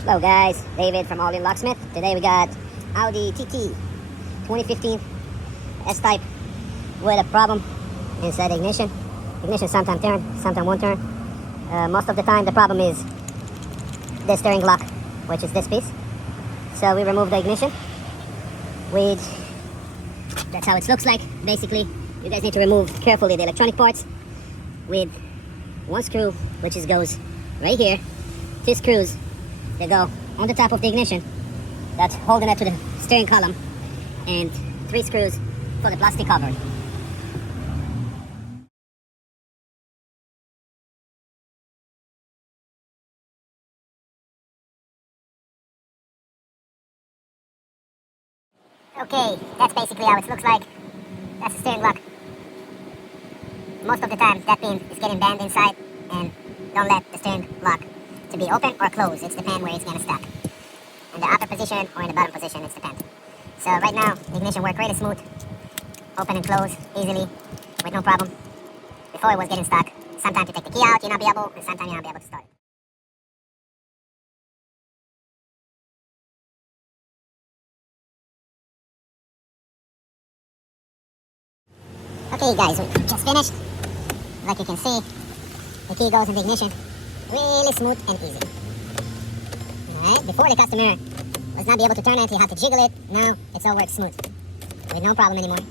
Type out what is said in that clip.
Hello guys, David from Audi Locksmith. Today we got Audi TT 2015 S-Type with a problem inside the ignition. Ignition sometimes turn, sometimes won't turn. Most of the time the problem is the steering lock, which is this piece. So we remove the ignition with, that's how it looks like. Basically, you guys need to remove carefully the electronic parts with one screw, which goes right here. 2 screws that go on the top of the ignition that's holding it to the steering column, and 3 screws for the plastic cover. Okay, that's basically how it looks like. That's the steering lock. Most of the time that pin is getting bent inside, and don't let the steering lock to be open or closed. It's depends where it's gonna stuck. In the upper position or in the bottom position, it's depends. So right now, the ignition worked really smooth. Open and close easily, with no problem. Before it was getting stuck. Sometimes you take the key out, you'll not be able, and sometimes you'll not be able to start it. Okay guys, we just finished. Like you can see, the key goes in the ignition. Really smooth and easy. Alright, before the customer was not be able to turn it, he had to jiggle it. Now it's all works smooth. With no problem anymore.